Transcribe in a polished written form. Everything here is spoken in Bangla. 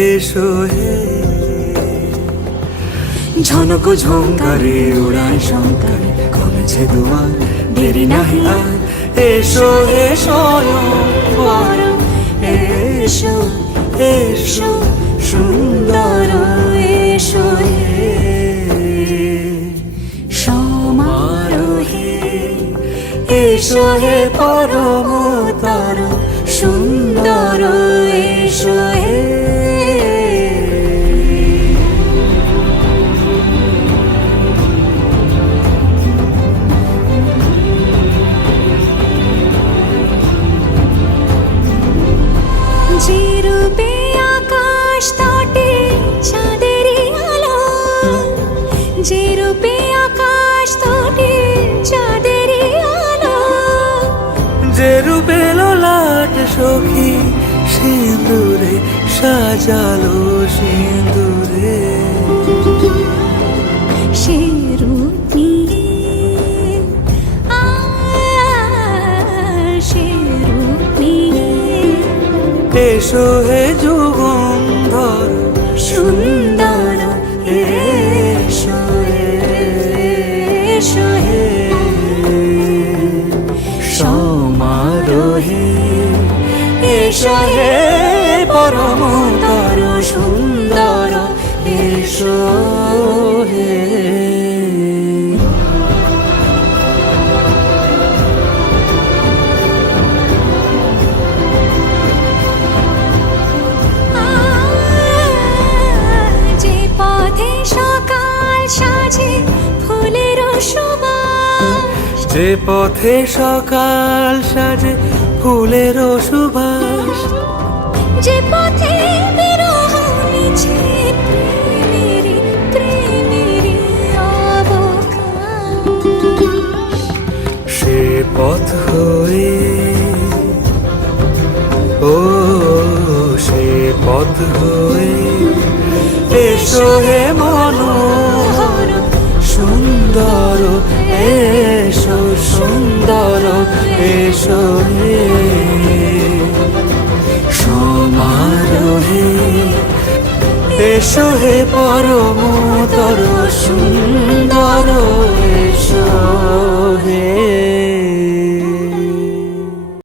এসো হে। ঝনক ঝঙ্কারে উড়ায় শঙ্কারে কমেছে দুয়ার, দেরি নাহি আর, এসো হে স্বয়ংবর। এসো এসো সুন্দর এসো হে সমারোহে। এসো হে পরমতর সুন্দর এসো হে। যে রূপে আকাশ তটে চাঁদেরই আলো, যে রূপে আকাশ তটে চাঁদেরই আলো, যে রূপে ললাট সখী সিঁদুরে সাজালো সিঁদুরে, সে রূপ নিয়ে সে রূপ নিয়ে এসো হে যুগন্ধর সুন্দর এসো এসো হে সমারোহে। এসো হে পরমতর সুন্দর এসো হে। যে পথে সকাল সাজে ফুলের সুবাস, যে পথে বিরহ মিছে প্রেমেরই প্রেমেরই অবকাশ, সে পথ হয়ে ও সে পথ হয়ে এসো হে মনোহর সুন্দর এসো সুন্দর এসো হে সমারোহে। এসো হে পরমতর সুন্দর